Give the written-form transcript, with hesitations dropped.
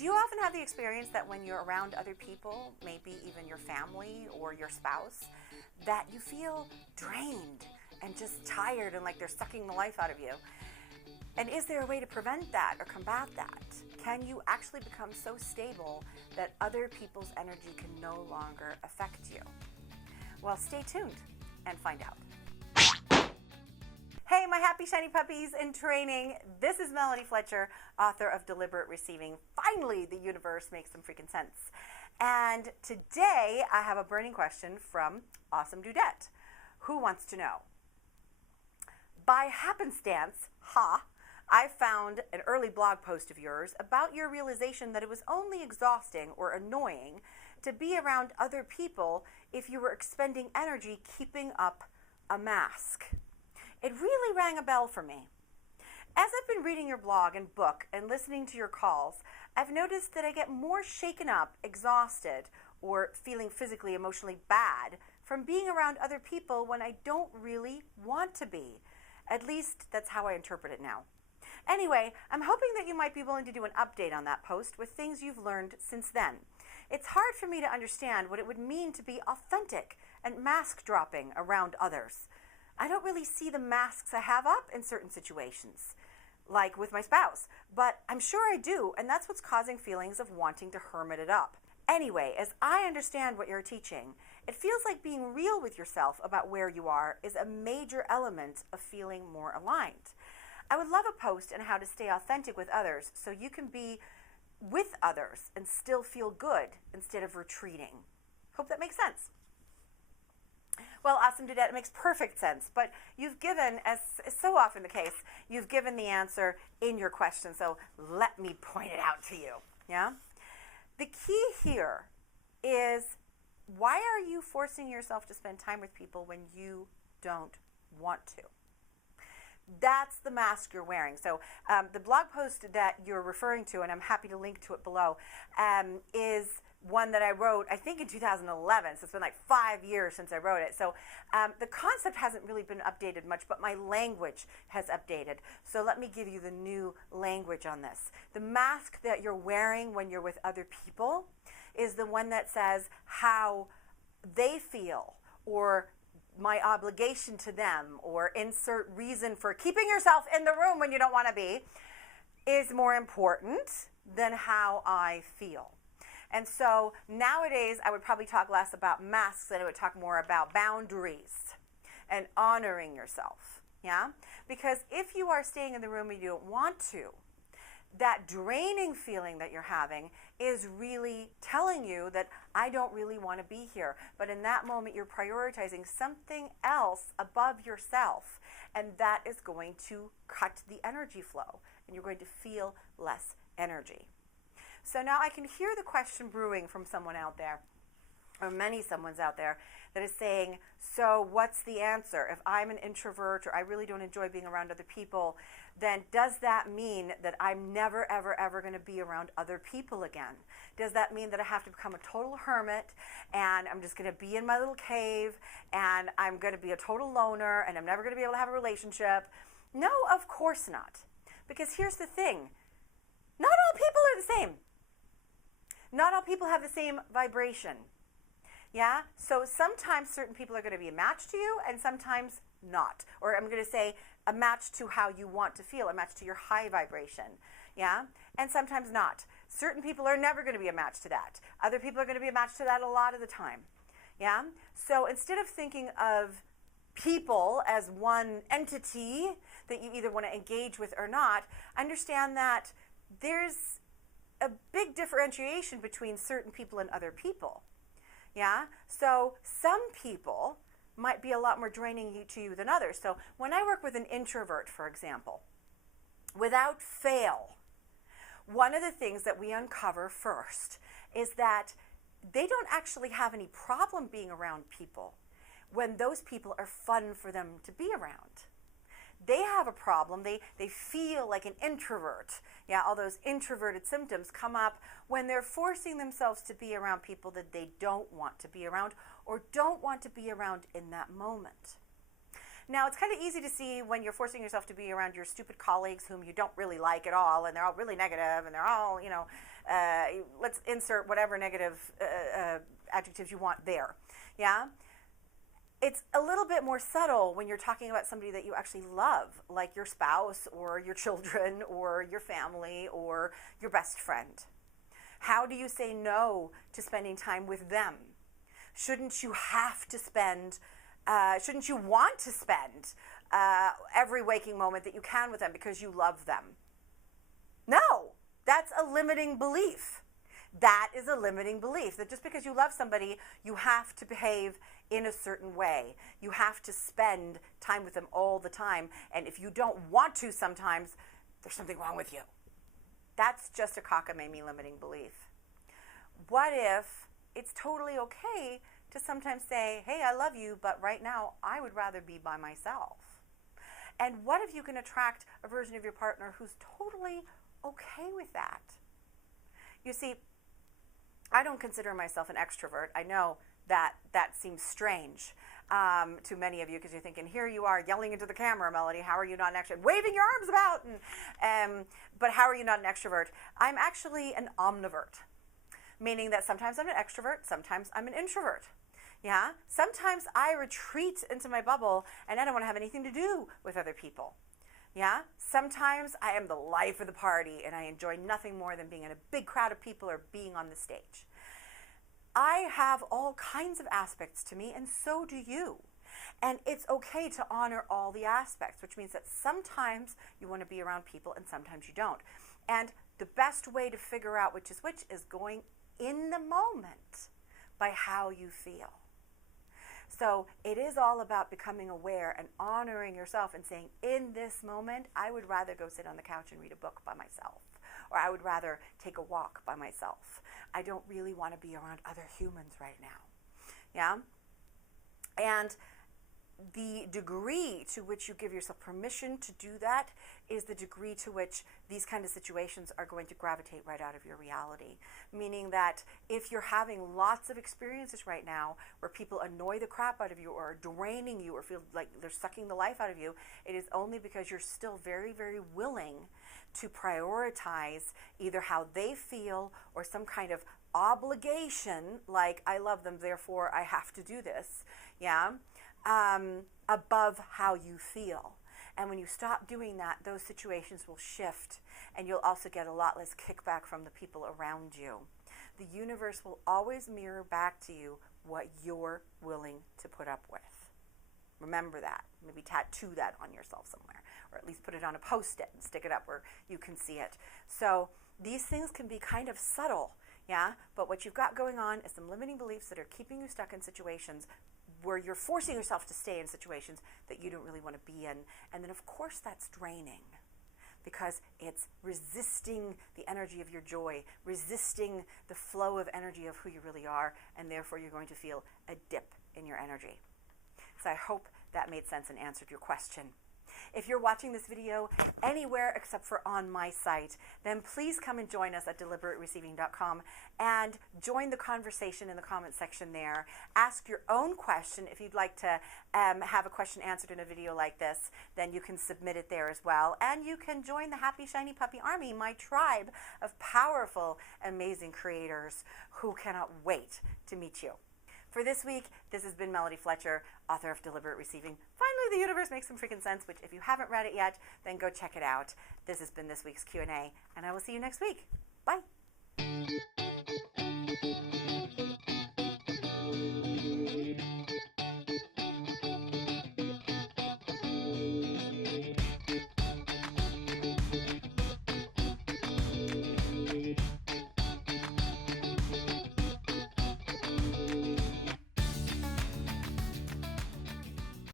Do you often have the experience that when you're around other people, maybe even your family or your spouse, that you feel drained and just tired and like they're sucking the life out of you? And is there a way to prevent that or combat that? Can you actually become so stable that other people's energy can no longer affect you? Well, stay tuned and find out. Hey, my happy shiny puppies in training. This is Melody Fletcher, author of Deliberate Receiving. Finally, the universe makes some freaking sense. And today I have a burning question from Awesome Dudette, who wants to know. By happenstance, I found an early blog post of yours about your realization that it was only exhausting or annoying to be around other people if you were expending energy keeping up a mask. It really rang a bell for me. As I've been reading your blog and book and listening to your calls, I've noticed that I get more shaken up, exhausted, or feeling physically, emotionally bad from being around other people when I don't really want to be. At least that's how I interpret it now. Anyway, I'm hoping that you might be willing to do an update on that post with things you've learned since then. It's hard for me to understand what it would mean to be authentic and mask dropping around others. I don't really see the masks I have up in certain situations, like with my spouse, but I'm sure I do, and that's what's causing feelings of wanting to hermit it up. Anyway, as I understand what you're teaching, it feels like being real with yourself about where you are is a major element of feeling more aligned. I would love a post on how to stay authentic with others so you can be with others and still feel good instead of retreating. Hope that makes sense. Well, Awesome Dudette, it makes perfect sense, but you've given, as is so often the case, you've given the answer in your question, so let me point it out to you, yeah? The key here is, why are you forcing yourself to spend time with people when you don't want to? That's the mask you're wearing. So the blog post that you're referring to, and I'm happy to link to it below, is one that I wrote, I think in 2011, so it's been like 5 years since I wrote it. So the concept hasn't really been updated much, but my language has updated. So let me give you the new language on this. The mask that you're wearing when you're with other people is the one that says how they feel, or my obligation to them, or insert reason for keeping yourself in the room when you don't want to be, is more important than how I feel. And so nowadays, I would probably talk less about masks and I would talk more about boundaries and honoring yourself, yeah? Because if you are staying in the room and you don't want to, that draining feeling that you're having is really telling you that I don't really want to be here. But in that moment, you're prioritizing something else above yourself, and that is going to cut the energy flow, and you're going to feel less energy. So now I can hear the question brewing from someone out there, or many someone's out there, that is saying, so what's the answer? If I'm an introvert or I really don't enjoy being around other people, then does that mean that I'm never, ever, ever going to be around other people again? Does that mean that I have to become a total hermit and I'm just going to be in my little cave and I'm going to be a total loner and I'm never going to be able to have a relationship? No, of course not. Because here's the thing. Not all people are the same. Not all people have the same vibration. Yeah? So sometimes certain people are going to be a match to you and sometimes not. Or I'm going to say a match to how you want to feel, a match to your high vibration. Yeah? And sometimes not. Certain people are never going to be a match to that. Other people are going to be a match to that a lot of the time. Yeah? So instead of thinking of people as one entity that you either want to engage with or not, understand that there's a big differentiation between certain people and other people. Yeah? So some people might be a lot more draining to you than others. So when I work with an introvert, for example, without fail, one of the things that we uncover first is that they don't actually have any problem being around people when those people are fun for them to be around. They have a problem. They feel like an introvert. Yeah, all those introverted symptoms come up when they're forcing themselves to be around people that they don't want to be around or don't want to be around in that moment. Now, it's kind of easy to see when you're forcing yourself to be around your stupid colleagues whom you don't really like at all, and they're all really negative, and they're all, let's insert whatever negative adjectives you want there. Yeah? It's a little bit more subtle when you're talking about somebody that you actually love, like your spouse or your children or your family or your best friend. How do you say no to spending time with them? Shouldn't you have to spend, shouldn't you want to spend every waking moment that you can with them because you love them? No, that's a limiting belief. That is a limiting belief, that just because you love somebody, you have to behave in a certain way. You have to spend time with them all the time. And if you don't want to sometimes, there's something wrong with you. That's just a cockamamie limiting belief. What if it's totally okay to sometimes say, hey, I love you, but right now I would rather be by myself? And what if you can attract a version of your partner who's totally okay with that? You see, I don't consider myself an extrovert. I know that seems strange to many of you, because you're thinking, here you are yelling into the camera, Melody, how are you not an extrovert? Waving your arms about, but how are you not an extrovert? I'm actually an omnivert, meaning that sometimes I'm an extrovert, sometimes I'm an introvert. Yeah, sometimes I retreat into my bubble and I don't want to have anything to do with other people. Yeah, sometimes I am the life of the party and I enjoy nothing more than being in a big crowd of people or being on the stage. I have all kinds of aspects to me, and so do you. And it's okay to honor all the aspects, which means that sometimes you want to be around people and sometimes you don't. And the best way to figure out which is going in the moment by how you feel. So it is all about becoming aware and honoring yourself and saying, in this moment, I would rather go sit on the couch and read a book by myself, or I would rather take a walk by myself. I don't really want to be around other humans right now. Yeah? And the degree to which you give yourself permission to do that is the degree to which these kind of situations are going to gravitate right out of your reality. Meaning that if you're having lots of experiences right now where people annoy the crap out of you or are draining you or feel like they're sucking the life out of you, it is only because you're still very, very willing to prioritize either how they feel or some kind of obligation, like I love them, therefore I have to do this, yeah, above how you feel. And when you stop doing that, those situations will shift, and you'll also get a lot less kickback from the people around you. The universe will always mirror back to you what you're willing to put up with. Remember that. Maybe tattoo that on yourself somewhere, or at least put it on a post-it and stick it up where you can see it. So these things can be kind of subtle, yeah? But what you've got going on is some limiting beliefs that are keeping you stuck in situations where you're forcing yourself to stay in situations that you don't really want to be in. And then, of course, that's draining, because it's resisting the energy of your joy, resisting the flow of energy of who you really are, and therefore you're going to feel a dip in your energy. So I hope that made sense and answered your question. If you're watching this video anywhere except for on my site, then please come and join us at deliberatereceiving.com and join the conversation in the comment section there. Ask your own question. If you'd like to have a question answered in a video like this, then you can submit it there as well. And you can join the Happy Shiny Puppy Army, my tribe of powerful, amazing creators who cannot wait to meet you. For this week, this has been Melody Fletcher, author of Deliberate Receiving. Finally, the universe makes some freaking sense, which if you haven't read it yet, then go check it out. This has been this week's Q&A, and I will see you next week. Bye.